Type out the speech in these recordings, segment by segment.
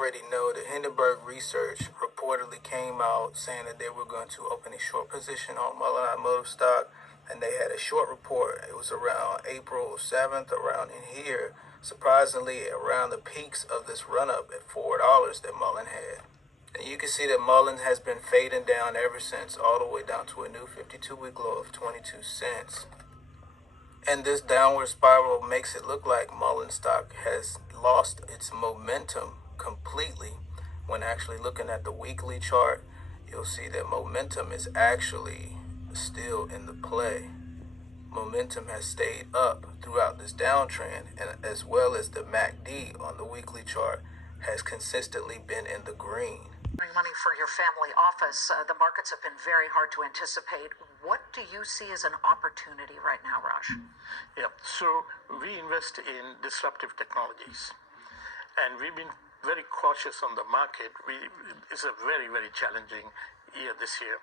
already know that Hindenburg Research reportedly came out saying that they were going to open a short position on Mullen Automotive stock, and they had a short report. It was around April 7th, around in here, surprisingly around the peaks of this run-up at $4 that Mullen had. And you can see that Mullen has been fading down ever since, all the way down to a new 52-week low of 22 cents. And this downward spiral makes it look like Mullen stock has lost its momentum completely. When actually looking at the weekly chart, you'll see that momentum is actually still in the play. Momentum has stayed up throughout this downtrend, and as well as the MACD on the weekly chart has consistently been in the green. Money for your family office. The markets have been very hard to anticipate. What do you see as an opportunity right now, Raj? Yeah, so we invest in disruptive technologies, and we've been very cautious on the market. It's a very, very challenging year this year.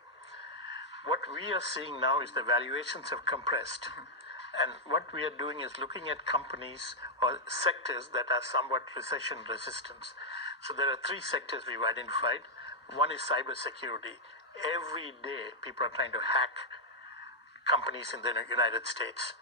What we are seeing now is the valuations have compressed. And what we are doing is looking at companies or sectors that are somewhat recession resistant. So there are three sectors we've identified. One is cybersecurity. Every day, people are trying to hack companies in the United States.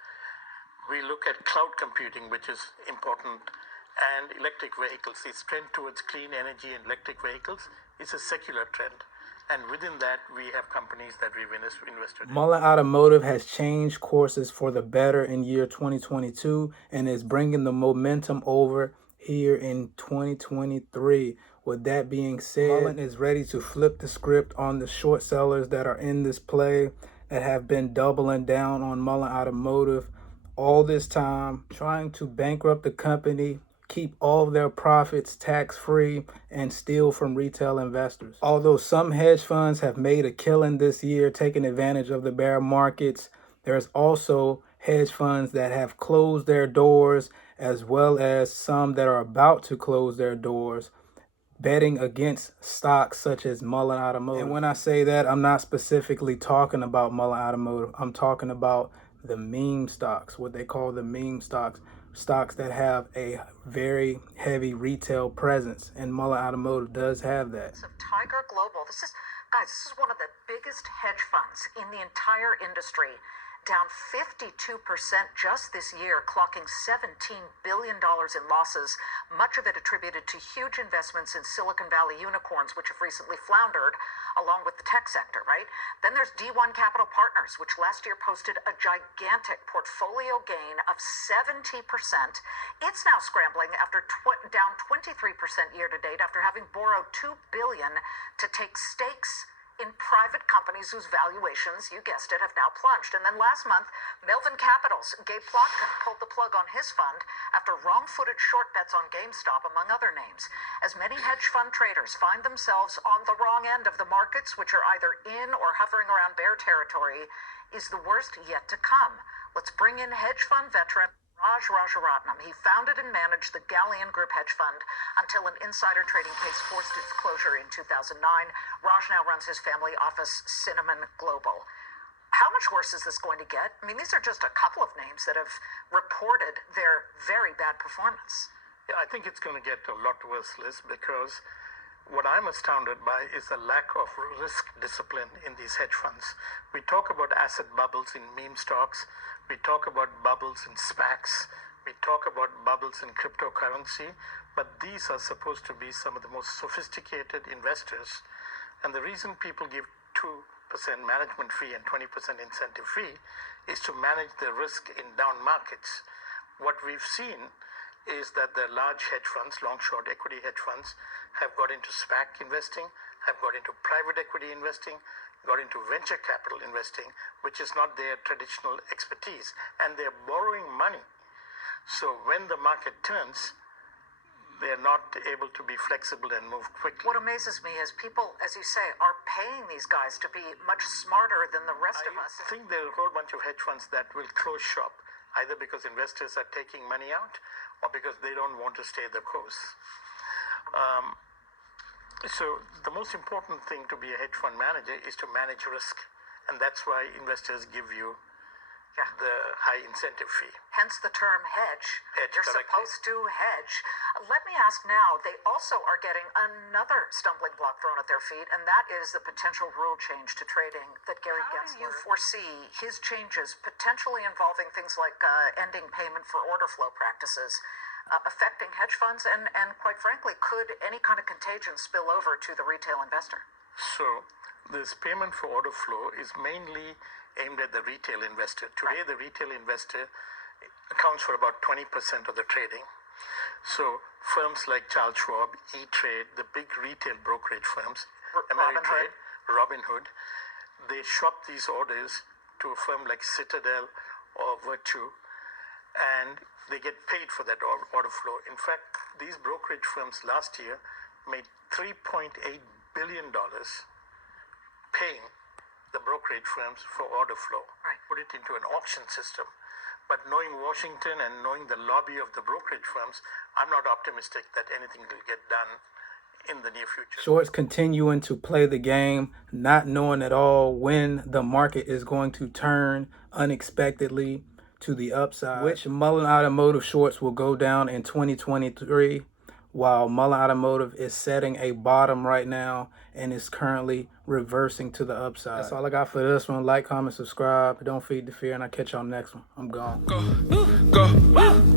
We look at cloud computing, which is important, and electric vehicles. This trend towards clean energy and electric vehicles is a secular trend. And within that, we have companies that we've invested in. Mullen Automotive has changed courses for the better in year 2022 and is bringing the momentum over here in 2023. With that being said, Mullen is ready to flip the script on the short sellers that are in this play that have been doubling down on Mullen Automotive all this time, trying to bankrupt the company, keep all of their profits tax-free, and steal from retail investors. Although some hedge funds have made a killing this year taking advantage of the bear markets, there's also hedge funds that have closed their doors, as well as some that are about to close their doors, betting against stocks such as Mullen Automotive. And when I say that, I'm not specifically talking about Mullen Automotive. I'm talking about the meme stocks, what they call the meme stocks, stocks that have a very heavy retail presence, and Mullen Automotive does have that. So Tiger Global, this is one of the biggest hedge funds in the entire industry, down 52% just this year, clocking $17 billion in losses, much of it attributed to huge investments in Silicon Valley unicorns, which have recently floundered, along with the tech sector, right? Then there's D1 Capital Partners, which last year posted a gigantic portfolio gain of 70%. It's now scrambling after down 23% year to date after having borrowed $2 billion to take stakes in private companies whose valuations, you guessed it, have now plunged. And then last month, Melvin Capital's Gabe Plotkin pulled the plug on his fund after wrong-footed short bets on GameStop, among other names. As many hedge fund traders find themselves on the wrong end of the markets, which are either in or hovering around bear territory, is the worst yet to come. Let's bring in hedge fund veteran Raj Rajaratnam. He founded and managed the Galleon Group hedge fund until an insider trading case forced its closure in 2009. Raj now runs his family office, Cinnamon Global. How much worse is this going to get? I mean, these are just a couple of names that have reported their very bad performance. Yeah, I think it's going to get a lot worse, Liz, because what I'm astounded by is the lack of risk discipline in these hedge funds. We talk about asset bubbles in meme stocks. We talk about bubbles in SPACs. We talk about bubbles in cryptocurrency. But these are supposed to be some of the most sophisticated investors. And the reason people give 2% management fee and 20% incentive fee is to manage the risk in down markets. What we've seen is that the large hedge funds, long-short equity hedge funds, have got into SPAC investing, have got into private equity investing, got into venture capital investing, which is not their traditional expertise, and they're borrowing money. So when the market turns, they're not able to be flexible and move quickly. What amazes me is people, as you say, are paying these guys to be much smarter than the rest of us. I think there are a whole bunch of hedge funds that will close shop, either because investors are taking money out or because they don't want to stay the course. So the most important thing to be a hedge fund manager is to manage risk. And that's why investors give you the high incentive fee. Hence the term hedge. Hedge, You're correctly. supposed to hedge. Let me ask now, they also are getting another stumbling block thrown at their feet, and that is the potential rule change to trading that Gary Gensler. How do you foresee his changes potentially involving things like ending payment for order flow practices, affecting hedge funds, and quite frankly, could any kind of contagion spill over to the retail investor? So this payment for order flow is mainly aimed at the retail investor. Today, the retail investor accounts for about 20% of the trading. So firms like Charles Schwab, E-Trade, the big retail brokerage firms, Ameritrade, Robinhood, they shop these orders to a firm like Citadel or Virtue, and they get paid for that order flow. In fact, these brokerage firms last year made $3.8 billion paying the brokerage firms for order flow. Right. Put it into an auction system. But knowing Washington and knowing the lobby of the brokerage firms, I'm not optimistic that anything will get done in the near future. Shorts continuing to play the game, not knowing at all when the market is going to turn unexpectedly to the upside. Which Mullen Automotive shorts will go down in 2023, while Mullen Automotive is setting a bottom right now and is currently reversing to the upside. That's all I got for this one. Like, comment, subscribe. Don't feed the fear, and I'll catch y'all next one. I'm gone. Go.